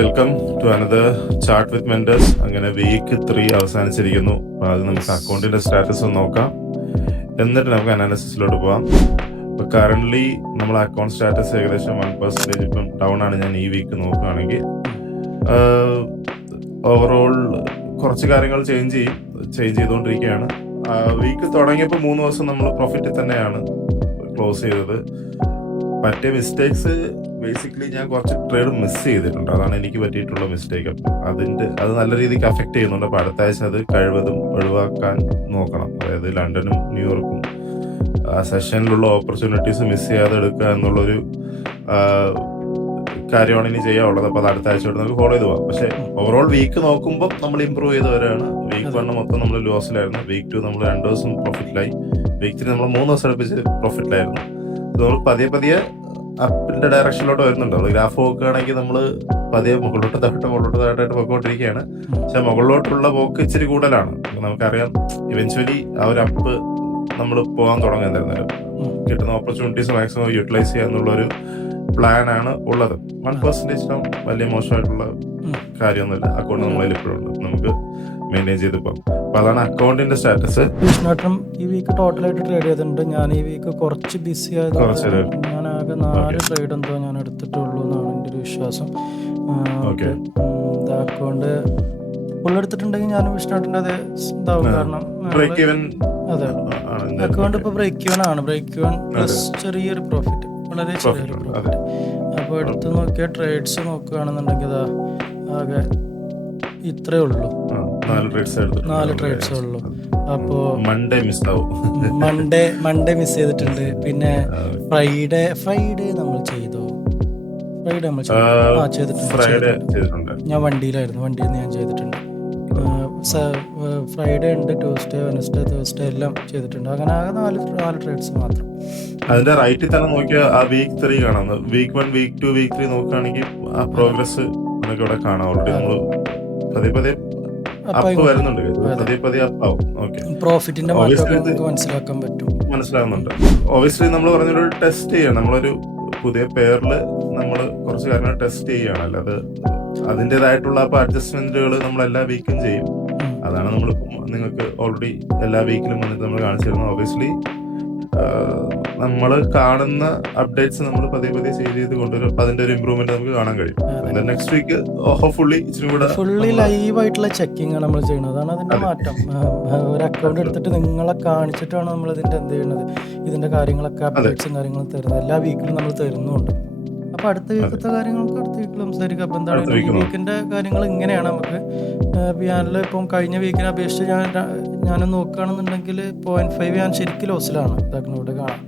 Welcome to another chat with mentors. അങ്ങനെ week 3 അവസാനിച്ചിരിക്കുന്നു. അപ്പോൾ അത് നമുക്ക് അക്കൗണ്ടിന്റെ സ്റ്റാറ്റസ് ഒന്ന് നോക്കാം, എന്നിട്ട് നമുക്ക് അനാലിസിസിലോട്ട് പോകാം. ഇപ്പോൾ കറൻ്റ്ലി നമ്മൾ അക്കൗണ്ട് സ്റ്റാറ്റസ് ഏകദേശം 1% ഇപ്പം ഡൗൺ ആണ്. ഞാൻ ഈ വീക്ക് നോക്കുകയാണെങ്കിൽ ഓവറോൾ കുറച്ച് കാര്യങ്ങൾ ചേഞ്ച് ചെയ്തുകൊണ്ടിരിക്കുകയാണ്. വീക്ക് തുടങ്ങിയപ്പോൾ 3 ദിവസം നമ്മൾ പ്രോഫിറ്റിൽ തന്നെയാണ് ക്ലോസ് ചെയ്തത്. പറ്റിയ മിസ്റ്റേക്സ് ബേസിക്കലി ഞാൻ കുറച്ച് ട്രേഡ് മിസ് ചെയ്തിട്ടുണ്ട്. അതാണ് എനിക്ക് പറ്റിയിട്ടുള്ള മിസ്റ്റേക്ക്. അത് നല്ല രീതിക്ക് അഫക്റ്റ് ചെയ്യുന്നുണ്ട്. അപ്പോൾ അടുത്ത ആഴ്ച അത് കഴിവതും ഒഴിവാക്കാൻ നോക്കണം. അതായത് ലണ്ടനും ന്യൂയോർക്കും ആ സെഷനിലുള്ള ഓപ്പർച്യൂണിറ്റീസ് മിസ് ചെയ്യാതെ എടുക്കുക എന്നുള്ളൊരു കാര്യമാണ് ഇനി ചെയ്യാനുള്ളത്. അപ്പോൾ അത് അടുത്ത ആഴ്ച നമുക്ക് ഫോളോ ചെയ്ത് പോകാം. പക്ഷേ ഓവറോൾ വീക്ക് നോക്കുമ്പോൾ നമ്മൾ ഇമ്പ്രൂവ് ചെയ്ത് വരികയാണ്. വീക്ക് 1 മൊത്തം നമ്മൾ ലോസിലായിരുന്നു. വീക്ക് 2 നമ്മൾ 2 ദിവസം പ്രോഫിറ്റിലായി. വീക്ക് 3 നമ്മൾ 3 ദിവസം അടുപ്പിച്ച് പ്രോഫിറ്റിലായിരുന്നു. നമ്മൾ പതിയെ അപ്പിന്റെ ഡയറക്ഷനിലോട്ട് വരുന്നുണ്ട്. നമ്മൾ ഗ്രാഫ് നോക്കുകയാണെങ്കിൽ നമ്മൾ പതിയെ മുകളിലോട്ട് താഴോട്ടായിട്ട് പോയിക്കൊണ്ടിരിക്കുകയാണ്. പക്ഷെ മുകളിലോട്ടുള്ള പോക്ക് ഇച്ചിരി കൂടുതലാണ്. നമുക്കറിയാം ഇവൻച്വലി ആ ഒരു അപ്പ് നമ്മൾ പോകാൻ തുടങ്ങുന്നതായിരുന്നല്ലോ. കിട്ടുന്ന ഓപ്പർച്യൂണിറ്റീസ് മാക്സിമം യൂട്ടിലൈസ് ചെയ്യുക എന്നുള്ളൊരു പ്ലാനാണ് ഉള്ളത്. 1% വലിയ മോശമായിട്ടുള്ള കാര്യമൊന്നുമില്ല. അക്കൗണ്ട് നമ്മളതിൽ ഇപ്പോഴും ഉണ്ട്, നമുക്ക് മെയിൻറ്റെയിൻ ചെയ്ത് പോകാം. അപ്പൊ അതാണ് അക്കൗണ്ടിന്റെ സ്റ്റാറ്റസ്. വിഷ്ണുട്ടൻ ഈ വീക്ക് ടോട്ടലായിട്ട് ട്രേഡ് ചെയ്തിട്ടുണ്ട്. ഞാൻ ഈ വീക്ക് കുറച്ച് ബിസി ആയതുകൊണ്ട് ഞാൻ ആകെ 4 ട്രേഡ് എന്തോ ഞാൻ എടുത്തിട്ടുള്ളൂ എന്നാണ് എൻ്റെ ഒരു വിശ്വാസം. അക്കൗണ്ട് ഫുള്ളെടുത്തിട്ടുണ്ടെങ്കിൽ ഞാൻ വിഷ്ണുട്ടൻ്റെ അതേ ഇതാവും. കാരണം അതെ, അക്കൗണ്ട് ഇപ്പോൾ ബ്രേക്ക് ഈവൻ ആണ്. ബ്രേക്ക് ഈവൻ പ്ലസ് ചെറിയൊരു പ്രോഫിറ്റ്, വളരെ ചെറിയൊരു പ്രോഫിറ്റ്. അപ്പോൾ എടുത്ത് നോക്കിയ ട്രേഡ്സ് നോക്കുകയാണെന്നുണ്ടെങ്കിൽ അതാ ആകെ ഇത്രേ ഉള്ളൂ, 4 ട്രേഡ്സേ ഉള്ളൂ. അപ്പോ മൺഡേ മിസ് ചെയ്തിട്ടുണ്ട്. പിന്നെ ഫ്രൈഡേ നമ്മൾ ചെയ്തോ? ചെയ്തിട്ടുണ്ട്. ഞാൻ വണ്ടിയിലായിരുന്നു, വണ്ടിയിൽ നിന്ന് ഞാൻ ചെയ്തിട്ടുണ്ട്. ഫ്രൈഡേ ഉണ്ട്, ട്യൂസ്ഡേ, വെനസ്ഡേ, തേഴ്സ്ഡേ എല്ലാം ചെയ്തിട്ടുണ്ട്. അങ്ങനെ ആകെ 4 ട്രേഡ്സ് മാത്രം. അതിന്റെ റൈറ്റിൽ തന്നെ നോക്കിയാൽ ആ വീക്ക് 3 കാണാം. വീക്ക് 1, വീക്ക് 2, വീക്ക് 3 നോക്കുകയാണെങ്കിൽ ആ പ്രോഗ്രസ് നമുക്ക് ഇവിടെ കാണാം. ഓൾറെഡി നമ്മൾ പതിയെ അപ്പ് വരുന്നുണ്ട്. പതിയെ അപ്പാവും. പ്രോഫിറ്റിന്റെ മനസ്സിലാക്കാൻ പറ്റും, മനസ്സിലാകുന്നുണ്ട്. ഒബിയസ്ലി നമ്മൾ പറഞ്ഞൊരു ടെസ്റ്റ് ചെയ്യണം. നമ്മളൊരു പുതിയ പെയറിൽ നമ്മൾ കുറച്ച് കാര്യങ്ങൾ ടെസ്റ്റ് ചെയ്യുകയാണ്. അല്ലാതെ അതിൻ്റെതായിട്ടുള്ള അഡ്ജസ്റ്റ്മെന്റുകൾ നമ്മൾ എല്ലാ വീക്കും ചെയ്യും. അതാണ് നമ്മളിപ്പം നിങ്ങൾക്ക് ഓൾറെഡി എല്ലാ വീക്കിലും വന്നിട്ട് നമ്മൾ കാണിച്ചു തരുന്നത്. ഒബിയസ്ലി നമ്മൾ കാണുന്ന അപ്ഡേറ്റ്സ് നമ്മൾ പതിയെ ചെയ്ത് കൊണ്ടുവരും. അപ്പൊ അതിന്റെ ഒരു ഇമ്പ്രൂവ്മെന്റ് നമുക്ക് കാണാൻ കഴിയും. നെക്സ്റ്റ് വീക്ക് ഫുള്ളി ലൈവ് ആയിട്ടുള്ള ചെക്കിംഗ് ആണ് നമ്മൾ ചെയ്യുന്നത്. അതാണ് അതിന്റെ മാറ്റം. ഒരു അക്കൗണ്ട് എടുത്തിട്ട് നിങ്ങളെ കാണിച്ചിട്ടാണ് നമ്മൾ ഇതിന്റെ എന്ത് ചെയ്യുന്നത്, ഇതിന്റെ കാര്യങ്ങളൊക്കെ അപ്ഡേറ്റ്സും കാര്യങ്ങളും തരുന്നത്. എല്ലാ വീക്കിലും നമ്മൾ തരുന്നുണ്ട്. അപ്പൊ അടുത്ത വീക്കത്തെ കാര്യങ്ങൾക്ക് അടുത്ത വീക്കിൽ സംസാരിക്കാം. അപ്പൊ എന്താണ് ഈ വീക്കിന്റെ കാര്യങ്ങൾ ഇങ്ങനെയാണ്. നമുക്ക് ഞാനിൽ ഇപ്പം കഴിഞ്ഞ വീക്കിനെ അപേക്ഷിച്ച് ഞാൻ നോക്കുകയാണെന്നുണ്ടെങ്കിൽ 0.5 ഞാൻ ശരിക്കും ലോസിലാണ്. ഇവിടെ കാണാം,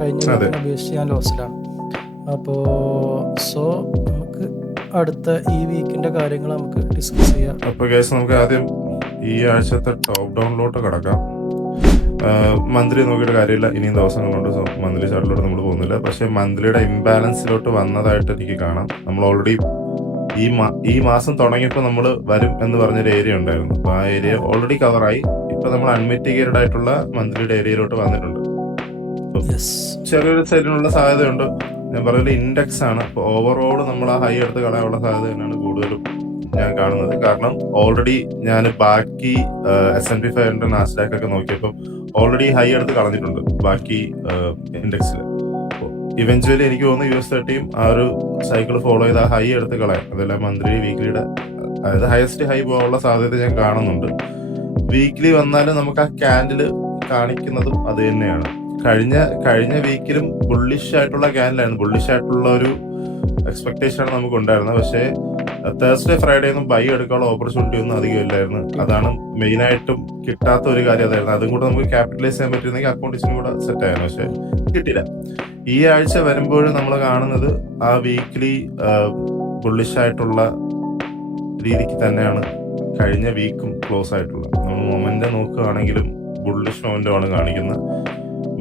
കഴിഞ്ഞ വീക്കിനെ അപേക്ഷിച്ച് ഞാൻ ലോസിലാണ്. അപ്പോൾ നമുക്ക് അടുത്ത ഈ വീക്കിന്റെ കാര്യങ്ങൾ നമുക്ക് ഡിസ്കസ് ചെയ്യാം. അപ്പോൾ നമുക്ക് ആദ്യം ഈ ആഴ്ചത്തെ ടോപ്പ് ഡൗണിലോട്ട് കിടക്കാം. മന്ത്ലി നോക്കിയിട്ട് കാര്യമില്ല, ഇനിയും ദിവസങ്ങളുണ്ട്. സോ മന്ത്ലി ചാർട്ടിലോട്ട് നമ്മൾ പോകുന്നില്ല. പക്ഷെ മന്ത്ലിയുടെ ഇംബാലൻസിലോട്ട് വന്നതായിട്ട് എനിക്ക് കാണാം. നമ്മൾ ഓൾറെഡി ഈ മാസം തുടങ്ങിയപ്പോൾ നമ്മൾ വരും എന്ന് പറഞ്ഞൊരു ഏരിയ ഉണ്ടായിരുന്നു. അപ്പോൾ ആ ഏരിയ ഓൾറെഡി കവറായി. ഇപ്പൊ നമ്മൾ അൺമിറ്റിഗേറ്റഡ് ആയിട്ടുള്ള മന്ത്ലിയുടെ ഏരിയയിലോട്ട് വന്നിട്ടുണ്ട്. ചെറിയൊരു സൈഡിനുള്ള സാധ്യതയുണ്ട്. ഞാൻ പറഞ്ഞ ഇൻഡെക്സ് ആണ്. അപ്പോൾ ഓവറോൾ നമ്മൾ ആ ഹൈ എടുത്ത് കളയാനുള്ള സാധ്യത തന്നെയാണ് കൂടുതലും ഞാൻ കാണുന്നത്. കാരണം ഓൾറെഡി ഞാൻ ബാക്കി S&P 500 നാസ്ഡാക്ക് ഒക്കെ നോക്കിയപ്പോൾ ഓൾറെഡി ഹൈ എടുത്ത് കളഞ്ഞിട്ടുണ്ട് ബാക്കി ഇൻഡെക്സിൽ. ഇവൻച്വലി എനിക്ക് തോന്നുന്നു US30 ആ ഒരു സൈക്കിൾ ഫോളോ ചെയ്ത് ആ ഹൈ എടുത്ത് കളയാം. അതെല്ലാം മന്ത്ലി വീക്ക്ലിയുടെ അതായത് ഹയസ്റ്റ് ഹൈ പോകാനുള്ള സാധ്യത ഞാൻ കാണുന്നുണ്ട്. വീക്ക്ലി വന്നാലും നമുക്ക് ആ ക്യാൻഡില് കാണിക്കുന്നതും അത് തന്നെയാണ്. കഴിഞ്ഞ വീക്കിലും ബുള്ളിഷ് ആയിട്ടുള്ള ക്യാൻഡിലായിരുന്നു. ബുള്ളിഷ് ആയിട്ടുള്ള ഒരു എക്സ്പെക്ടേഷൻ നമുക്ക് ഉണ്ടായിരുന്നത്. പക്ഷേ തേഴ്സ്ഡേ ഫ്രൈഡേ ഒന്നും ബൈ എടുക്കാനുള്ള ഓപ്പർച്യൂണിറ്റി ഒന്നും അധികം ഇല്ലായിരുന്നു. അതാണ് മെയിനായിട്ടും കിട്ടാത്ത ഒരു കാര്യം അതായിരുന്നു. അതും കൂടെ നമുക്ക് ക്യാപിറ്റലൈസ് ചെയ്യാൻ പറ്റുന്നെങ്കിൽ അക്കൗണ്ട് ഇച്ചിരി കൂടെ സെറ്റ് ആയിരുന്നു. പക്ഷെ കിട്ടില്ല. ഈ ആഴ്ച വരുമ്പോഴും നമ്മൾ കാണുന്നത് ആ വീക്ക്ലി ബുള്ളിഷ് ആയിട്ടുള്ള രീതിക്ക് തന്നെയാണ് കഴിഞ്ഞ വീക്കും ക്ലോസ് ആയിട്ടുള്ളത്. നമ്മൾ മൊമെന്റ് നോക്കുകയാണെങ്കിലും ബുള്ളിഷ് മൊമെന്റാണ് കാണിക്കുന്നത്.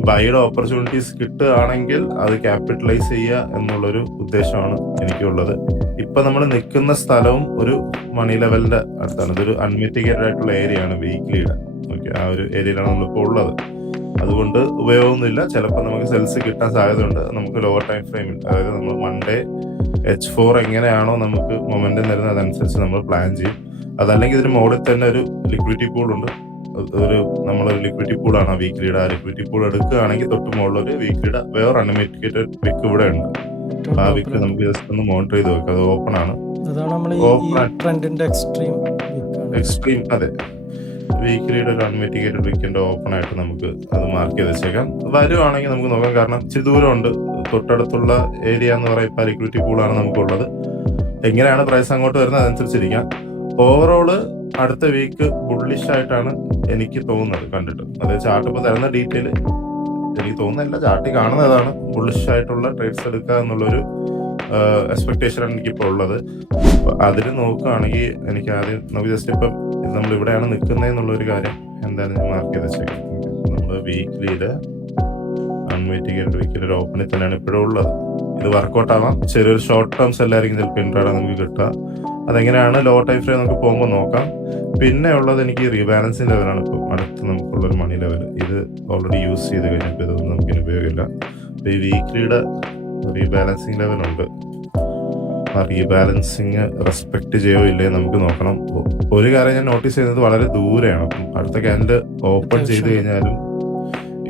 ബൈയുടെ ഓപ്പർച്യൂണിറ്റീസ് കിട്ടുകയാണെങ്കിൽ അത് ക്യാപിറ്റലൈസ് ചെയ്യുക എന്നുള്ളൊരു ഉദ്ദേശമാണ് എനിക്കുള്ളത്. ഇപ്പൊ നമ്മൾ നിൽക്കുന്ന സ്ഥലവും ഒരു മണി ലെവലിന്റെ അടുത്താണ്. ഇതൊരു അൺമിറ്റിഗേറ്റഡ് ആയിട്ടുള്ള ഏരിയ ആണ് വീക്ക്ലിയുടെ. ഓക്കെ, ആ ഒരു ഏരിയയിലാണ് നമ്മളിപ്പോൾ ഉള്ളത്. അതുകൊണ്ട് ഉപയോഗമൊന്നുമില്ല. ചിലപ്പോൾ നമുക്ക് സെൽസ് കിട്ടാൻ സാധ്യതയുണ്ട്. നമുക്ക് ലോവർ ടൈം ഫ്രെയിമിൽ, അതായത് നമ്മൾ മൺഡേ H4 എങ്ങനെയാണോ നമുക്ക് മൊമെന്റം തരുന്നത് അതനുസരിച്ച് നമ്മൾ പ്ലാൻ ചെയ്യും. അതല്ലെങ്കിൽ ഇതിന് മുകളിൽ തന്നെ ഒരു ലിക്വിഡിറ്റി പൂൾ ഉണ്ട്. നമ്മളൊരു ലിക്വിഡിറ്റി പൂളാണ് ആ വീക്ക്ലിയുടെ. ആ ലിക്വിഡിറ്റി പൂൾ എടുക്കുകയാണെങ്കിൽ തൊട്ട് മുകളിലൊരു വീക്ക്ലിയുടെ വേറെ അൺമിറ്റിഗേറ്റഡ് വിക്ക് ഇവിടെ ഉണ്ട്. ആ വിക്ക് നമുക്ക് ജസ്റ്റ് ഒന്ന് മോണിറ്റർ ചെയ്ത് വെക്കാം. അത് ഓപ്പൺ ആണ്. എക്സ്ട്രീം, അതെ, വീക്ക്ലിയുടെ ഒരു അൺമിറ്റിഗേറ്റഡ് വിക്കിന്റെ ഓപ്പൺ ആയിട്ട് നമുക്ക് അത് മാർക്ക് ചെയ്ത് വെച്ചേക്കാം. വരുവാണെങ്കിൽ നമുക്ക് നോക്കാം. കാരണം ഇച്ചിരി ദൂരമുണ്ട്. തൊട്ടടുത്തുള്ള ഏരിയ എന്ന് പറയുമ്പോൾ ലിക്വിഡിറ്റി പൂളാണ് നമുക്കുള്ളത്. എങ്ങനെയാണ് പ്രൈസ് അങ്ങോട്ട് വരുന്നത് അതനുസരിച്ചിരിക്കാം. ഓവറോള് അടുത്ത വീക്ക് ബുള്ളിഷ് ആയിട്ടാണ് എനിക്ക് തോന്നുന്നത് കണ്ടിട്ട്. അതായത് ചാർട്ട് ഇപ്പോൾ തരുന്ന ഡീറ്റെയിൽ എനിക്ക് തോന്നുന്നില്ല, ചാർട്ടിൽ കാണുന്നതാണ് ബുള്ളിഷ് ആയിട്ടുള്ള ട്രേഡ്സ് എടുക്കുക എന്നുള്ളൊരു എക്സ്പെക്ടേഷനാണ് എനിക്കിപ്പോൾ ഉള്ളത്. അതിൽ നോക്കുകയാണെങ്കിൽ എനിക്ക് ആദ്യം നമുക്ക് ജസ്റ്റ് ഇപ്പം നമ്മൾ ഇവിടെയാണ് നിൽക്കുന്നത് എന്നുള്ളൊരു കാര്യം എന്തായാലും ഞാൻ മാർക്ക് ചെയ്ത് വെച്ചേക്കാം. നമ്മൾ വീക്ക്ലിയുടെ അൺമിറ്റിഗേറ്റഡ് വീക്കിൽ ഒരു ഓപ്പണിൽ തന്നെയാണ് ഇപ്പോഴും ഉള്ളത്. ഇത് വർക്കൗട്ട് ആവാം. ചെറിയൊരു ഷോർട്ട് ടേംസ് എല്ലായിരിക്കും ചിലപ്പോൾ ഇൻട്രാഡേ നമുക്ക് കിട്ടുക. അതെങ്ങനെയാണ് ലോ ടൈം ഫ്രെയിം നമുക്ക് പോകുമ്പോൾ നോക്കാം. പിന്നെ ഉള്ളത് എനിക്ക് റീബാലൻസിങ് ലെവലാണ് ഇപ്പോൾ അടുത്ത് നമുക്കുള്ളൊരു മണി ലെവൽ. ഇത് ഓൾറെഡി യൂസ് ചെയ്ത് കഴിഞ്ഞപ്പോൾ ഇതൊന്നും നമുക്ക് ഉപയോഗമില്ല. ഈ വീക്ക്ലിയുടെ റീബാലൻസിങ് ലെവലുണ്ട്. ആ റീബാലൻസിങ് റെസ്പെക്ട് ചെയ്യോ ഇല്ലേ നമുക്ക് നോക്കണം. ഒരു കാര്യം ഞാൻ നോട്ടീസ് ചെയ്യുന്നത് വളരെ ദൂരെയാണ്. അടുത്ത ക്യാൻഡിൽ ഓപ്പൺ ചെയ്ത് കഴിഞ്ഞാലും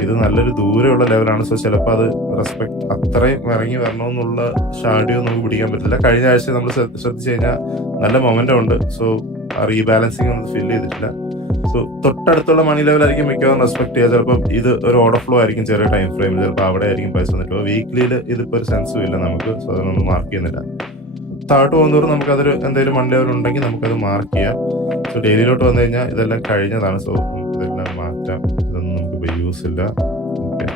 ഇത് നല്ലൊരു ദൂരെയുള്ള ലെവലാണ്. സോ ചിലപ്പോൾ അത് റെസ്പെക്ട് അത്രയും ഇറങ്ങി വരണമെന്നുള്ള ഷാഡിയോ നമുക്ക് പിടിക്കാൻ പറ്റില്ല. കഴിഞ്ഞ ആഴ്ച നമ്മൾ ശ്രദ്ധിച്ചു കഴിഞ്ഞാൽ നല്ല മൊമെന്റം ഉണ്ട്. സോ ആ റീബാലൻസിങ് ഒന്നും ഫിൽ ചെയ്തിട്ടില്ല. സോ തൊട്ടടുത്തുള്ള മണി ലെവലായിരിക്കും മിക്കവാറും റെസ്പെക്ട് ചെയ്യുക. ചിലപ്പം ഇത് ഒരു ഓർഡർ ഫ്ലോ ആയിരിക്കും ചെറിയ ടൈം ഫ്രെയിമിൽ. ചിലപ്പോൾ അവിടെ ആയിരിക്കും പ്രൈസ് വന്നിട്ട്. വീക്ക്ലിയിൽ ഇതിപ്പോൾ ഒരു സെൻസും ഇല്ല നമുക്ക്. സോ അതൊന്നും മാർക്ക് ചെയ്യുന്നില്ല. താഴോട്ട് പോകുന്നവരും നമുക്കതൊരു എന്തെങ്കിലും മണി ലെവൽ ഉണ്ടെങ്കിൽ നമുക്കത് മാർക്ക് ചെയ്യാം. സോ ഡെയിലിയിലോട്ട് വന്നു കഴിഞ്ഞാൽ ഇതെല്ലാം കഴിഞ്ഞതാണ്. സോ നമുക്ക് ഇതെല്ലാം മാറ്റാം. ഇതൊന്നും നമുക്ക് ഇപ്പോൾ യൂസ് ഇല്ല. ഓക്കെ,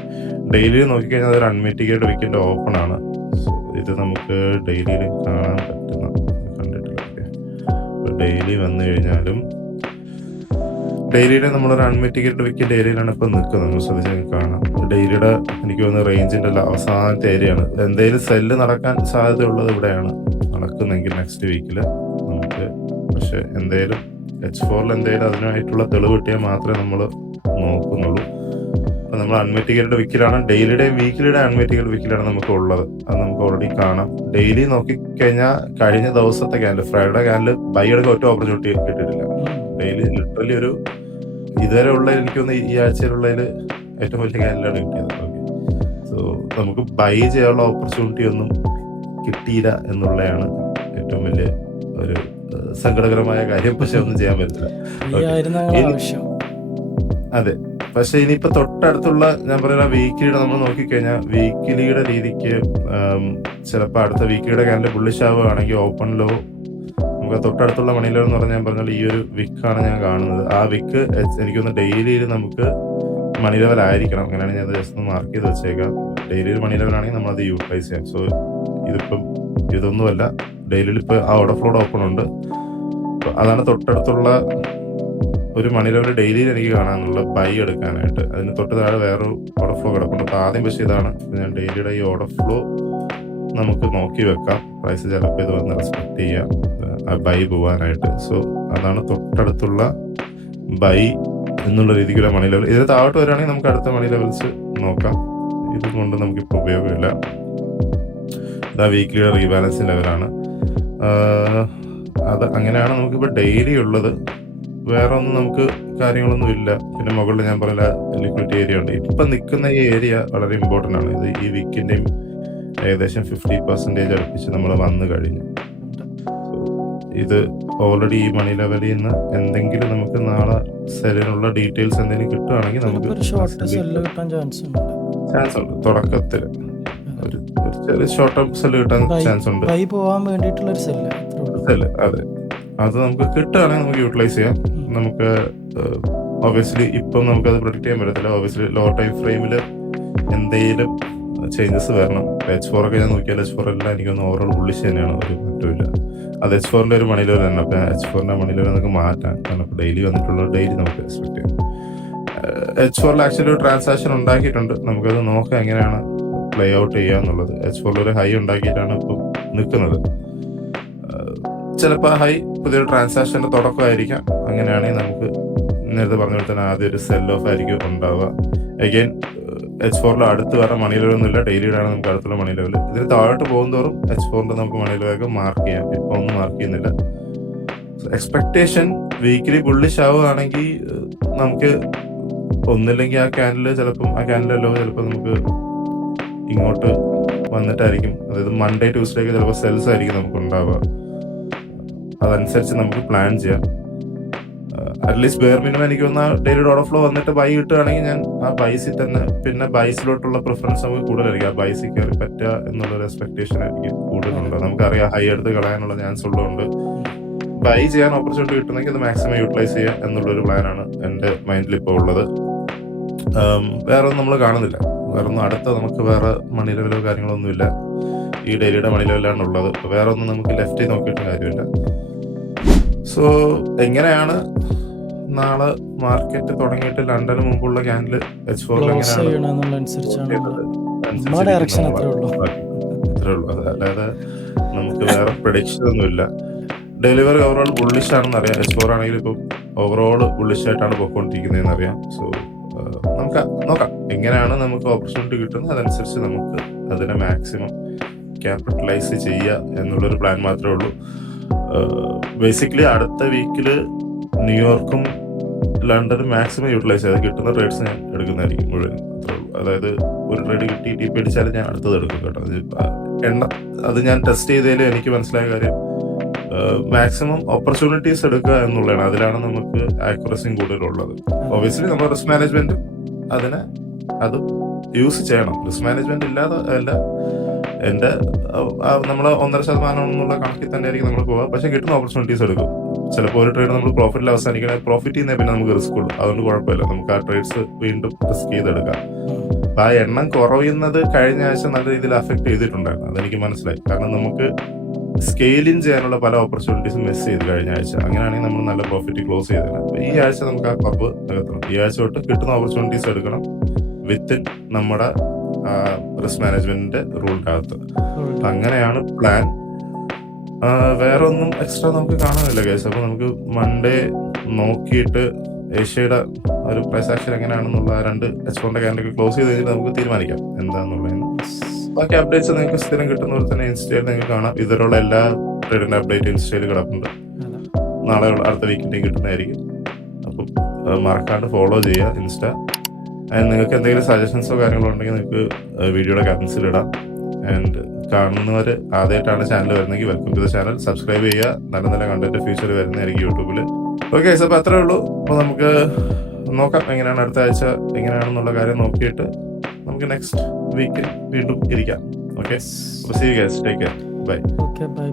ഡെയിലി നോക്കിക്കഴിഞ്ഞാൽ അതൊരു അൺമിറ്റിഗേറ്റഡ് വിക്കിന്റെ ഓപ്പൺ ആണ്. സോ ഇത് നമുക്ക് ഡെയിലിയിൽ കാണാൻ പറ്റുന്ന കണ്ടിട്ടില്ല. ഓക്കെ, ഡെയിലി വന്നു കഴിഞ്ഞാലും ഡെയിലിയുടെ നമ്മളൊരു അൺമിറ്റിഗേറ്റഡ് വിക്കിന്റെ ഏരിയയിലാണ് ഇപ്പം നിൽക്കുന്നത്. നമ്മൾ ശ്രദ്ധിച്ചാൽ കാണാം. ഡെയിലിയുടെ എനിക്ക് തോന്നുന്നു റേഞ്ചിന്റെ അവസാനത്തെ ഏരിയയാണ്. എന്തെങ്കിലും സെല്ല് നടക്കാൻ സാധ്യതയുള്ളത് ഇവിടെയാണ് നടക്കുന്നെങ്കിൽ നെക്സ്റ്റ് വീക്കിൽ നമുക്ക്. പക്ഷെ എന്തെങ്കിലും H4 എന്തെങ്കിലും അതിനായിട്ടുള്ള തെളിവ് കിട്ടിയാൽ മാത്രമേ നമ്മൾ നോക്കുന്നുള്ളൂ. അപ്പം നമ്മൾ അൺമിറ്റിഗേറ്റഡ് വിക്കിലാണ്. ഡെയിലിയുടെയും വീക്കിലിയുടെ അൺമിറ്റിഗേറ്റഡ് വിക്കിലാണ് നമുക്ക് ഉള്ളത്. അത് നമുക്ക് ഓൾറെഡി കാണാം. ഡെയിലി നോക്കിക്കഴിഞ്ഞാൽ കഴിഞ്ഞ ദിവസത്തെ ക്യാൻഡിൽ ഫ്രൈഡേ ക്യാൻഡിൽ ബൈ എടുക്കാൻ ഒറ്റ ഓപ്പർച്യൂണിറ്റി കിട്ടിയിട്ടില്ല. ഡെയിലി ലിറ്ററലി ഒരു ഇതുവരെ ഉള്ള എനിക്കൊന്ന് ഈ ആഴ്ചയിലുള്ളതിൽ ഏറ്റവും വലിയ ക്യാൻഡിലാണ് കിട്ടിയത്. ഓക്കെ, സോ നമുക്ക് ബൈ ചെയ്യാനുള്ള ഓപ്പർച്യൂണിറ്റി ഒന്നും കിട്ടിയില്ല എന്നുള്ളതാണ് ഏറ്റവും വലിയ ഒരു സങ്കടകരമായ കാര്യം. പക്ഷെ ഒന്നും ചെയ്യാൻ പറ്റില്ല. അതെ, പക്ഷെ ഇനിയിപ്പോ തൊട്ടടുത്തുള്ള ഞാൻ പറയുന്ന വീക്കിലിയുടെ നമ്മൾ നോക്കിക്കഴിഞ്ഞാൽ വീക്കിലിയുടെ രീതിക്ക് ചിലപ്പോൾ അടുത്ത വീക്കിലിയുടെ ക്യാൻഡിൽ ബുള്ളിഷ് ആവുകയാണെങ്കിൽ ഓപ്പൺ ലോ നമുക്ക് തൊട്ടടുത്തുള്ള മണി ലെവൽ എന്ന് പറഞ്ഞാൽ ഞാൻ പറഞ്ഞാൽ ഈ ഒരു വിക്കാണ് ഞാൻ കാണുന്നത്. ആ വിക്ക് എനിക്കൊന്ന് ഡെയിലിയിൽ നമുക്ക് മണി ലെവൽ ആയിരിക്കണം. അങ്ങനെയാണെങ്കിൽ ഞാൻ ജസ്റ്റ് ഒന്ന് മാർക്ക് ചെയ്ത് വെച്ചേക്കാം. ഡെയിലിയിൽ മണി ലെവൽ ആണെങ്കിൽ നമ്മളത് യൂട്ടിലൈസ് ചെയ്യാം. സോ ഇതിപ്പം ഇതൊന്നുമല്ല, ഡെയിലിയിൽ ഇപ്പോൾ ആ ഓർഡർ ഫ്ലോഡ് ഓപ്പൺ ഉണ്ട്. അതാണ് തൊട്ടടുത്തുള്ള ഒരു മണി ലെവൽ ഡെയിലിയിൽ എനിക്ക് കാണാനുള്ള ബൈ എടുക്കാനായിട്ട്. അതിന് തൊട്ട് താഴെ വേറൊരു ഓർഡർ ഫ്ലോ കിടപ്പുണ്ട്. അപ്പോൾ ആദ്യം പക്ഷേ ഇതാണ് ഞാൻ ഡെയിലിയുടെ ഈ ഓർഡർ ഫ്ലോ നമുക്ക് നോക്കി വെക്കാം. പ്രൈസ് ചിലപ്പോൾ ഇത് വന്ന് റെസ്പെക്ട് ചെയ്യാം ബൈ പോകാനായിട്ട്. സോ അതാണ് തൊട്ടടുത്തുള്ള ബൈ എന്നുള്ള രീതിക്കുള്ള മണി ലെവൽ. ഇതിന് താഴോട്ട് വരികയാണെങ്കിൽ നമുക്ക് അടുത്ത മണി ലെവൽസ് നോക്കാം. ഇതുകൊണ്ട് നമുക്കിപ്പോൾ ഉപയോഗമില്ല. ഇതാ വീക്ക്ലിയുടെ റീബാലൻസിങ് ലെവലാണ്. അത് അങ്ങനെയാണ് നമുക്കിപ്പോൾ ഡെയിലി ഉള്ളത്. വേറെ ഒന്നും നമുക്ക് കാര്യങ്ങളൊന്നും ഇല്ല. പിന്നെ മുകളിൽ ഞാൻ പറഞ്ഞ ലിക്വിഡിറ്റി ഏരിയ ഉണ്ട്. ഇപ്പം നിൽക്കുന്ന ഈ ഏരിയ വളരെ ഇമ്പോർട്ടൻ്റ് ആണ്. ഇത് ഈ വീക്കിൻ്റെയും ഏകദേശം 50% അടുപ്പിച്ച് നമ്മൾ വന്നു കഴിഞ്ഞു. ഇത് ഓൾറെഡി ഈ മണി ലെവലിൽ നിന്ന് എന്തെങ്കിലും നമുക്ക് നാളെ സെല്ലിനുള്ള ഡീറ്റെയിൽസ് എന്തെങ്കിലും കിട്ടുകയാണെങ്കിൽ നമുക്ക് ചാൻസ് ഉണ്ട്. തുടക്കത്തിൽ ഒരു ചെറിയ ഷോർട്ട് ടേം സെല്ല് കിട്ടാൻ ചാൻസ് ഉണ്ട്. സെല്ല്, അതെ, അത് നമുക്ക് കിട്ടുകയാണെങ്കിൽ നമുക്ക് യൂട്ടിലൈസ് ചെയ്യാം. നമുക്ക് ഒബിയസ്ലി ഇപ്പം നമുക്കത് പ്രൊഡിക്ട് ചെയ്യാൻ പറ്റത്തില്ല. ഒബിയസ്ലി ലോ ടൈം ഫ്രെയിമിൽ എന്തെങ്കിലും ചേഞ്ചസ് വരണം. H4 ഒക്കെ ഞാൻ നോക്കിയാൽ H4 എല്ലാം എനിക്കൊന്ന് ഓവറോൾ ബുള്ളിഷ് തന്നെയാണ്. ഒരു മാറ്റമില്ല. അത് H4 ഒരു മണി ലെവൽ തന്നെ. അപ്പം H4 മണി ലെവൽ നമുക്ക് മാറ്റാം. കാരണം ഇപ്പോൾ ഡെയിലി വന്നിട്ടുള്ള ഡെയിലി നമുക്ക് എക്സ്പെക്ട് ചെയ്യാം. H4 ആക്ച്വലി ഒരു ട്രാൻസാക്ഷൻ ഉണ്ടാക്കിയിട്ടുണ്ട്. നമുക്കത് നോക്കാം എങ്ങനെയാണ് പ്ലേ ഔട്ട് ചെയ്യുക എന്നുള്ളത്. H4 ഒരു ഹൈ ഉണ്ടാക്കിയിട്ടാണ് ഇപ്പം നിൽക്കുന്നത്. ചിലപ്പോൾ ഹൈ പുതിയൊരു ട്രാൻസാക്ഷൻ്റെ തുടക്കമായിരിക്കാം. അങ്ങനെയാണെങ്കിൽ നമുക്ക് നേരത്തെ പറഞ്ഞ പോലെ തന്നെ ആദ്യം ഒരു സെൽ ഓഫ് ആയിരിക്കും ഉണ്ടാവുക. അഗെയിൻ H4 അടുത്ത് വേറെ മണി ലെവലൊന്നുമില്ല. ഡെയിലിയുടെ ആണ് നമുക്ക് അടുത്തുള്ള മണി ലെവൽ. ഇതിന് താഴോട്ട് പോകുന്നതോറും H4 നമുക്ക് മണി ലെവലൊക്കെ മാർക്ക് ചെയ്യാം. ഇപ്പൊ ഒന്നും മാർക്ക് ചെയ്യുന്നില്ല. എക്സ്പെക്ടേഷൻ വീക്കിലി ബുള്ളിഷ് ആവുകയാണെങ്കിൽ നമുക്ക് ഒന്നില്ലെങ്കിൽ ആ ക്യാൻഡിൽ ചിലപ്പം ആ ക്യാൻഡിലല്ലോ ചിലപ്പോൾ നമുക്ക് ഇങ്ങോട്ട് വന്നിട്ടായിരിക്കും, അതായത് മൺഡേ ട്യൂസ്ഡേക്ക് ചിലപ്പോൾ സെൽസ് ആയിരിക്കും നമുക്ക് ഉണ്ടാവുക. അതനുസരിച്ച് നമുക്ക് പ്ലാൻ ചെയ്യാം. അറ്റ്ലീസ്റ്റ് ബെയർ മിനിമം എനിക്ക് ഒന്ന് ഡെയിലി ഓർഡർ ഫ്ലോ വന്നിട്ട് ബൈ കിട്ടുകയാണെങ്കിൽ ഞാൻ ആ ബൈസിൽ തന്നെ പിന്നെ ബൈസിലോട്ടുള്ള പ്രിഫറൻസ് നമുക്ക് കൂടുതലായിരിക്കും. ആ ബൈസിൽ കയറി പറ്റുക എന്നുള്ളൊരു എക്സ്പെക്ടേഷൻ ആയിരിക്കും കൂടുതലുണ്ട്. നമുക്കറിയാം ഹൈ എടുത്ത് കളയാനുള്ള ചാൻസ് ഉള്ളതുകൊണ്ട് ബൈ ചെയ്യാൻ ഓപ്പർച്യൂണിറ്റി കിട്ടുന്നെങ്കിൽ അത് മാക്സിമം യൂട്ടിലൈസ് ചെയ്യുക എന്നുള്ളൊരു പ്ലാനാണ് എൻ്റെ മൈൻഡിൽ ഇപ്പോൾ ഉള്ളത്. വേറെ ഒന്നും നമ്മൾ കാണുന്നില്ല. വേറെ ഒന്നും അടുത്ത നമുക്ക് വേറെ മണി ലെവലോ കാര്യങ്ങളൊന്നുമില്ല. ഈ ഡെയിലിയുടെ മണി ലെവലാണ് ഉള്ളത്. വേറെ ഒന്നും നമുക്ക് ലെഫ്റ്റിൽ നോക്കിയിട്ട് കാര്യമില്ല. സോ എങ്ങനെയാണ് നാളെ മാർക്കറ്റ് തുടങ്ങിയിട്ട് ലണ്ടന് മുമ്പുള്ള ക്യാൻഡിൽ H4 അല്ലാതെ നമുക്ക് വേറെ പ്രഡിക്ഷൻ ഒന്നുമില്ല. ഡെലിവറി ഓവറോൾ ബുള്ളിഷ് ആണെന്ന് അറിയാം. H4 ആണെങ്കിൽ ഇപ്പം ഓവറോൾ ബുള്ളിഷ് ആയിട്ടാണ് പോയിക്കൊണ്ടിരിക്കുന്നതെന്ന് അറിയാം. സോ നമുക്ക് നോക്കാം എങ്ങനെയാണ് നമുക്ക് ഓപ്പർച്യൂണിറ്റി കിട്ടുന്നത്, അതനുസരിച്ച് നമുക്ക് അതിനെ മാക്സിമം ക്യാപിറ്റലൈസ് ചെയ്യുക എന്നുള്ളൊരു പ്ലാൻ മാത്രമേ ഉള്ളൂ. ബേസിക്കലി അടുത്ത വീക്കിൽ ന്യൂയോർക്കും ലണ്ടനും മാക്സിമം യൂട്ടിലൈസ് ചെയ്ത് കിട്ടുന്ന ട്രേഡ്സ് ഞാൻ എടുക്കുന്നതായിരിക്കും മുഴുവൻ. അത്രേ ഉള്ളൂ. അതായത് ഒരു ട്രേഡ് കിട്ടി ടി പി അടിച്ചാലും ഞാൻ അടുത്തത് എടുക്കും കേട്ടോ. അത് ഞാൻ ടെസ്റ്റ് ചെയ്തതിൽ എനിക്ക് മനസ്സിലായ കാര്യം മാക്സിമം ഓപ്പർച്യൂണിറ്റീസ് എടുക്കുക എന്നുള്ളതാണ്. അതിലാണ് നമുക്ക് ആക്യുറസിയും കൂടുതലുള്ളത്. ഒബിയസ്ലി നമ്മൾ റിസ്ക് മാനേജ്മെന്റ് അത് യൂസ് ചെയ്യണം. റിസ്ക് മാനേജ്മെന്റ് ഇല്ലാതെ അല്ല, എൻ്റെ നമ്മൾ 1.5% എന്നുള്ള കണക്കിൽ തന്നെ ആയിരിക്കും നമ്മൾ പോവുക. പക്ഷെ കിട്ടുന്ന ഓപ്പർച്യൂണിറ്റീസ് എടുക്കും. ചിലപ്പോൾ ഒരു ട്രേഡ് നമ്മൾ പ്രോഫിറ്റിൽ അവസാനിക്കണേ പ്രോഫിറ്റ് ചെയ്യുന്നതിന് പിന്നെ നമുക്ക് റിസ്ക് ഉള്ളൂ. അതുകൊണ്ട് കുഴപ്പമില്ല, നമുക്ക് ആ ട്രേഡ്സ് വീണ്ടും റിസ്ക് ചെയ്തെടുക്കാം. അപ്പൊ ആ എണ്ണം കുറയുന്നത് കഴിഞ്ഞ ആഴ്ച നല്ല രീതിയിൽ അഫക്ട് ചെയ്തിട്ടുണ്ടായിരുന്നു. അതെനിക്ക് മനസ്സിലായി. കാരണം നമുക്ക് സ്കെയിലിംഗ് ചെയ്യാനുള്ള പല ഓപ്പർച്യൂണിറ്റീസും മിസ് ചെയ്ത് കഴിഞ്ഞ ആഴ്ച. അങ്ങനെയാണെങ്കിൽ നമ്മൾ നല്ല പ്രോഫിറ്റ് ക്ലോസ് ചെയ്തേനെ. അപ്പൊ ഈ ആഴ്ച നമുക്ക് ആ കുറവ് നികത്തണം. ഈ ആഴ്ച തൊട്ട് കിട്ടുന്ന ഓപ്പർച്യൂണിറ്റീസ് എടുക്കണം വിത്തിൻ നമ്മുടെ റിസ്ക് മാനേജ്മെന്റിന്റെ റൂളിന്റെ അകത്ത്. അങ്ങനെയാണ് പ്ലാൻ. വേറെ ഒന്നും എക്സ്ട്രാ നമുക്ക് കാണുന്നില്ല കേസ്. അപ്പൊ നമുക്ക് മൺഡേ നോക്കിയിട്ട് ഏഷ്യയുടെ ഒരു പ്രൈസ് ആക്ഷൻ എങ്ങനെയാണെന്നുള്ള 2 H4 ക്യാൻഡിൽ ക്ലോസ് ചെയ്ത് കഴിഞ്ഞിട്ട് നമുക്ക് തീരുമാനിക്കാം എന്താന്നുള്ളത്. ബാക്കി അപ്ഡേറ്റ്സ് നിങ്ങൾക്ക് സ്ഥിരം കിട്ടുന്ന പോലെ തന്നെ ഇൻസ്റ്റയിൽ നിങ്ങൾക്ക് കാണാം. ഇതിലുള്ള എല്ലാ ട്രേഡിന്റെ അപ്ഡേറ്റ് ഇൻസ്റ്റയിൽ കിടപ്പുണ്ട്. നാളെ അടുത്ത വീക്കിൻ്റെയും കിട്ടുന്നതായിരിക്കും. അപ്പം മറക്കാണ്ട് ഫോളോ ചെയ്യുക ഇൻസ്റ്റ. നിങ്ങൾക്ക് എന്തെങ്കിലും സജഷൻസോ കാര്യങ്ങളോ ഉണ്ടെങ്കിൽ നിങ്ങൾക്ക് വീഡിയോയുടെ കമൻസിൽ ഇടാം. ആൻഡ് കാണുന്നവർ ആദ്യമായിട്ടാണ് ചാനൽ വരുന്നെങ്കിൽ welcome to the channel. Subscribe ചെയ്യുക. നല്ല നല്ല കണ്ടന്റ് ഫ്യൂച്ചർ വരുന്നതായിരിക്കും യൂട്യൂബിൽ. ഓക്കെ, അപ്പോൾ അത്രേ ഉള്ളൂ. അപ്പോൾ നമുക്ക് നോക്കാം എങ്ങനെയാണ് അടുത്ത ആഴ്ച എങ്ങനെയാണെന്നുള്ള കാര്യം നോക്കിയിട്ട് നമുക്ക് നെക്സ്റ്റ് വീക്ക് വീണ്ടും ഇരിക്കാം. ഓക്കെ, അപ്പോൾ see you guys, take care, bye. Okay, by.